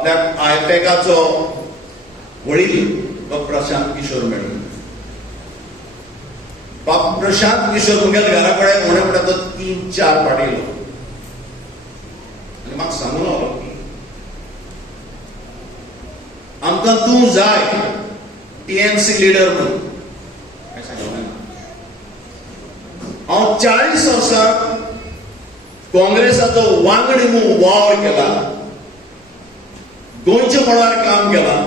आपल्याक आयपॅकाचो वडील प्रशांत किशोर मेळ्ळो. प्रशांत किशोर मुगेल घरा कडेन कोणे म्हणटा तो 3-4 फावटी येयलो आनी म्हाका सांगून लागलो आमकां तूं जाय टीएमसी लिडर म्हणून. हांव 40 वर्सां काँग्रेसाचो वांगडी म्हणून वावर केला, गोंयच्या मळार काम केलां,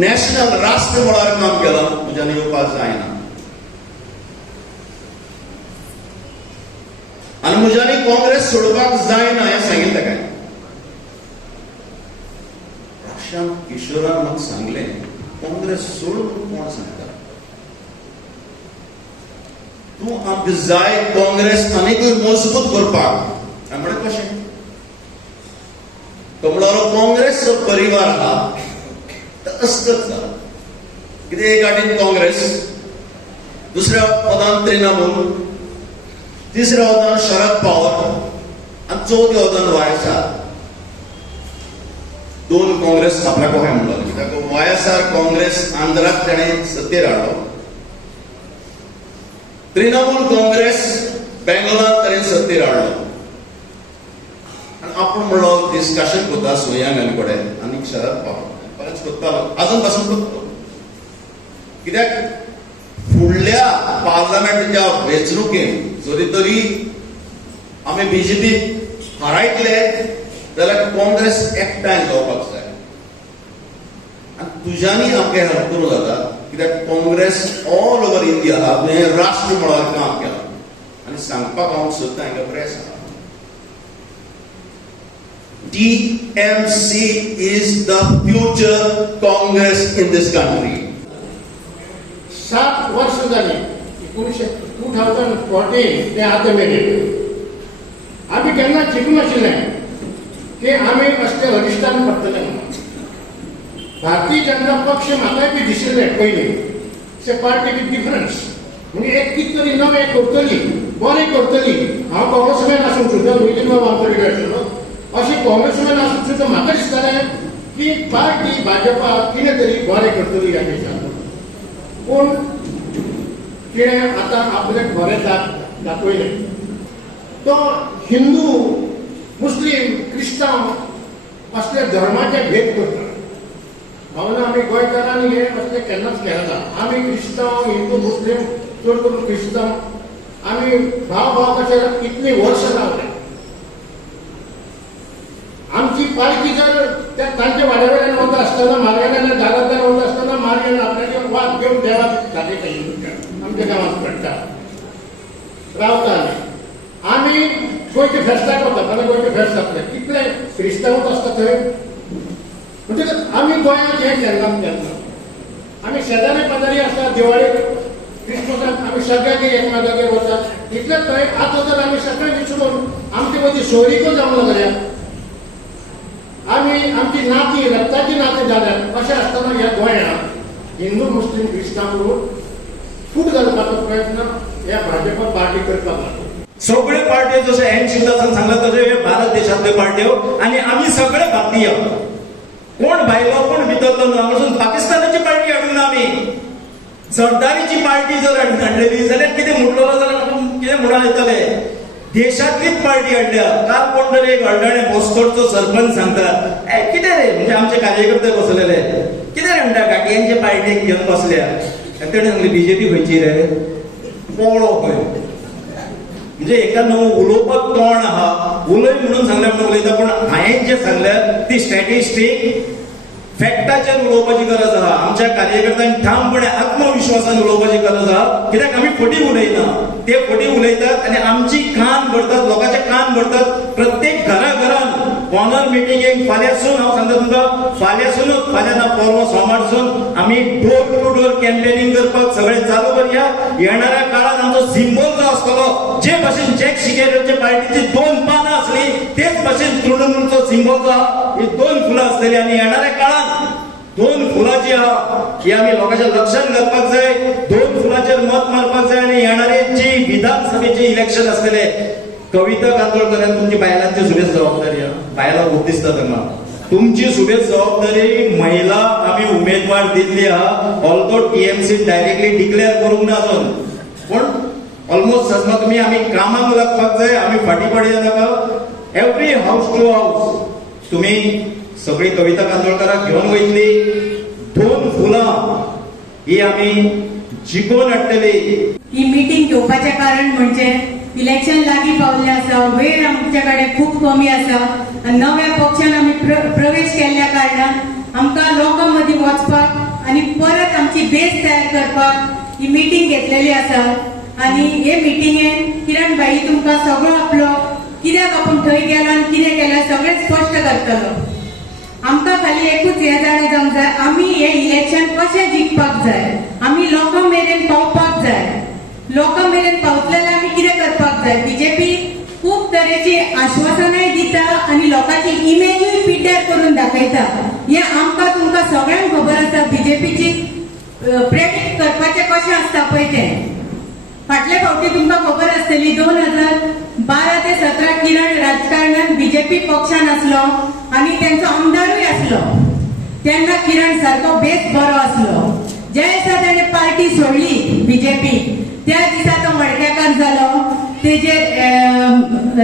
नॅशनल राष्ट्र मळार काम केलां, म्हज्यान येवपाक जायना. आनी म्हज्यानी काँग्रेस सोडपाक जायना हें सांगिल्लें काय. प्रशांत किशोरान म्हाका सांगलें काँग्रेस सोड म्हणून कोण सांगता. तूं आमकां जाय काँग्रेस आनीकूय मजबूत करपाक. हांवें म्हणलें कशें. तो म्हणलो काँग्रेस जो परिवार आहा असतच जाला. कितें एक वाटेन काँग्रेस, दुसऱ्या वदान तृणमूल, तिसऱ्या वदान शरद पवार आनी चवथ्या वदान वायएसआर. 2 काँग्रेस आपल्या कोहे म्हणलो. कित्याक वायएसआर काँग्रेस आंध्राक ताणें सत्तेर हाडलो, तृणमूल काँग्रेस बेंगलोरात ताणें सत्तेर हाडलो. आनी आपूण म्हणलो डिस्कशन करता सोनिया कडेन आनी शरद पवार बरेंच करतालो, आजून पासून करता. कित्याक फुडल्या पार्लमेंटाच्या वेंचणुकेन जरी तरी आमी बीजेपी हारायतले जाल्यार काँग्रेस एकठांय जावपाक जाय. आनी तुज्यांनी आमकां हेल्प करूं जाता. कित्याक काँग्रेस ऑल ओव्हर इंडिया हें राष्ट्र मळार काम केलां आनी सांगपाक हांव सोदता हांगा प्रेस आहा. TMC is the future Congress in this country. 7 वर्ष जाली 2014 ते आतां मेरेन आमी केन्ना चिंतूंक नाशिल्लें की आमी असले अरिश्टान पडटले म्हणून. भारतीय जनता पक्ष म्हाकाय बी दिशिल्लें पयलीं पार्टी विथ डिफरन्स, म्हणजे एक कितें तरी नवें करतली, बरें करतली. हांव काँग्रेसमॅन आसूंक सुद्दां वयलीन बाब आमचो लिडर आशिल्लो, अशें काँग्रेसमॅन आसूंक सुद्दां म्हाका दिसतालें की पार्टी भाजपा कितें तरी बरें करतली ह्या देशांत. पूण कितें आतां आपलें बरें दाखयलें. तो हिंदू, मुस्लीम, क्रिस्तांव असले धर्माचे भेद करता. भावना आमी गोंयकारांनी हे असले केन्नाच केलेना. आमी क्रिस्तांव, हिंदू, मुस्लीम, चड करून क्रिस्तांव आमी भाव कशे कितलीं वर्सां रावले. आमची पालखी जर तांच्या वाड्यावयल्यान वता आसतना, मारगाड्यान दारांतल्यान वता आसतना मारगाड आपल्याचे वाद घेवन देवाक दाखयता. आमच्या गांवांत पडटा रावता आमी गोंयच्या फेस्ताक वता. फाल्यां गोंयचे फेस्त जातले, कितले क्रिस्तांवच आसता थंय. म्हणजे आमी गोंयांत हें केन्नाच केन्ना. आमी शेजारी पाजारी आसता, दिवाळेक क्रिस्मसाक आमी सगळ्यांक एकमेकागेर वतात. इतलेंच थंय आतां जर आमी सगळे विसरून आमची मदीं सोयरीको जावंक लागल्या. आमी आमची नाती रक्ताची नाती जाल्यात. अशें आसतना ह्या गोंयांत हिंदू, मुस्लीम, क्रिस्तांव करून फूट घालपाचो प्रयत्न ह्या भाजपा पार्टी करपाक लागलो. सगळे पार्ट्यो जशें एन शिवदासान सांगला तशें हे भारत देशांतल्यो पार्ट्यो आनी आमी सगळे भारतीय. कोण भायलो कोण भितरलो न्हू. हांगासून पाकिस्तानाची पार्टी हाडूंक ना आमी. सरदारीची पार्टी जर हाडलेली जाल्यार कितें म्हणटलो जाल्यार कितें म्हणून येतले. देशांतलीच पार्टी हाडल्या. काल कोण तरी एक हळडणे भोसकोटचो सरपंच सांगता कितें रे, म्हणजे आमचे कार्यकर्ते बसलेले, कितें रे म्हणटा गाडयांचे पार्टीक घेवन बसल्या. ताणें सांगलें बीजेपी खंयची रे, पोळो खंय. म्हणजे एका नवो उलोवपाक तोंड आहा, उलय म्हणून सांगल्या म्हणून उलयता. पूण हांवें जें सांगल्यार ती स्टॅटिस्टीक फॅक्टाचेर उलोवपाची गरज आहा. आमच्या कार्यकर्त्यांक ठामपणे आत्मविश्वासान उलोवपाची गरज आहा. कित्याक आमी फटी उलयना, ते फटी उलयतात आनी आमची कान भरतात, लोकांचे कान भरतात. प्रत्येक घराघरान कॉर्नर मिटिंगेक फाल्यांसून हांव सांगता तुमकां, फाल्यांसूनच, फाल्यां ना परवा सोमारसून आमी डोर टू डोर कॅम्पेनिंग करपाक सगळे चालू करया. येणाऱ्या काळात आमचो सिंबल जो आसतलो, जे भाशेन जॅक शिकेरचे पार्टीची 2 पानां आसली तेच भाशेन तृणमूलचो सिंबल जो आहा ही 2 फुलां आसतली. आनी येणाऱ्या काळात 2 फुलांची आहा ही आमी लोकांच्या लक्षांत घालपाक जाय. 2 फुलांचेर मत मारपाक जाय. आनी येणारे जी विधानसभेचे इलेक्शन आसतले कविता कांदोळकरान तुमची बायलांची सुबेज जबाबदारी हा. बायलां खूप दिसता हांगा तुमची सुबेज जबाबदारी महिला आम्ही उमेदवार दिल्ली आहा ऑल्दो टीएमसी डायरेक्टली डिक्लेअर करूंक ना अजून पण ऑलमोस्ट सजमा तुम्ही आम्ही कामाक लागपाक जाय आम्ही फाटी पडया नाका एव्हरी हाऊस टू हाऊस तुम्ही सगळी कविता कांदोळकराक घेऊन वयतली 2 फुलां ही आम्ही जिखून हाडटली. ही मीटिंग घेवपाचें कारण म्हणजे इलेक्शन लागीं पावल्लें आसा वेळ आमचे कडेन खूब कमी आसा आनी नव्या पक्षान आमी प्रवेश केल्ल्या कारणान आमकां लोकां मदीं वचपाक आनी परत आमची बेस तयार करपाक ही मीटिंग घेतलेली आसा आनी हे मिटिंगेन किरण भाई तुमकां सगळो आपलो कित्याक आपूण थंय गेलो आनी कितें केलें सगळें स्पश्ट करतलो. आमकां खाली एकूच हें जाणा जावंक जाय आमी हे इलेक्शन कशें जिखपाक जाय आमी लोकां मेरेन पावपाक जाय. लोकां मेरेन पावतले जाल्यार आमी कितें करपाक जाय. बीजेपी खूब तरेची आश्वासनाय दिता आनी लोकांची इमेजूय पिड्ड्यार करून दाखयता हें आमकां तुमकां सगळ्यांक खबर आसा. बीजेपीची प्रेडिक्ट करपाचें कशें आसता पळय तें फाटले फावटी तुमकां खबर आसतली 2012 ते 17 किरण राजकारणात बीजेपी पक्षान आसलो आनी तेंचो आमदारूय आसलो तेन्ना किरण सारको बेस बरो आसलो. ज्या दिसा ताणें पार्टी सोडली बीजेपी त्या दिसा तो मडकेकार जालो तेजेर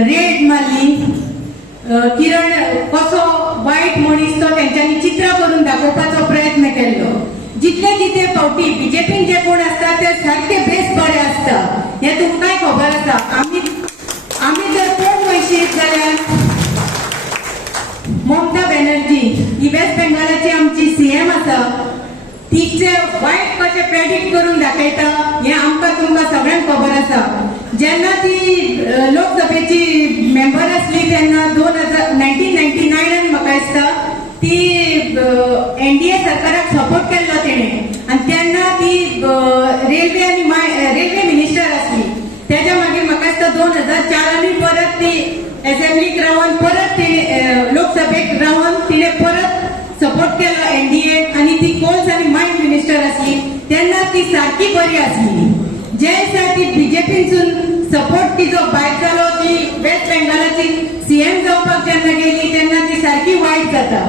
रेड मारली. किरण कसो वायट मनीस तो तेंच्यांनी चित्र करून दाखोवपाचो प्रयत्न केल्लो. जितले फावटी बीजेपीन जे कोण आसता ते सारखे बेस बरे आसता हे तुमकांय खबर आसा. आमी जर कोण वैशीत जाल्यार ममता बॅनर्जी ही वेस्ट बेंगालाची आमची सीएम आसा तिचे वायट कशें प्रेडिक्ट करून दाखयता हे आमकां तुमकां सगळ्यांक खबर आसा. जेन्ना ती लोकसभेची मेंबर आसली तेन्ना 1999 म्हाका दिसता ती एनडीए सरकाराक सपोर्ट केल्लो तेणें आनी तेन्ना ती रेल्वे मिनिस्टर आसली. तेज्या मागीर म्हाका दिसता 2004 परत ती असेंब्लीक रावन परत ती लोकसभेक रावन तिणें परत सपोर्ट केलो एनडीए आनी ती कोल्स आनी मायन मिनिस्टर आसली तेन्ना ती सारकी बरी आसली. जे दिसा ती बीजेपीसून सपोर्ट तिजो भायर जालो ती वेस्ट बेंगालाची सीएम जावपाक जेन्ना गेली तेन्ना ती सारकी वायट जाता.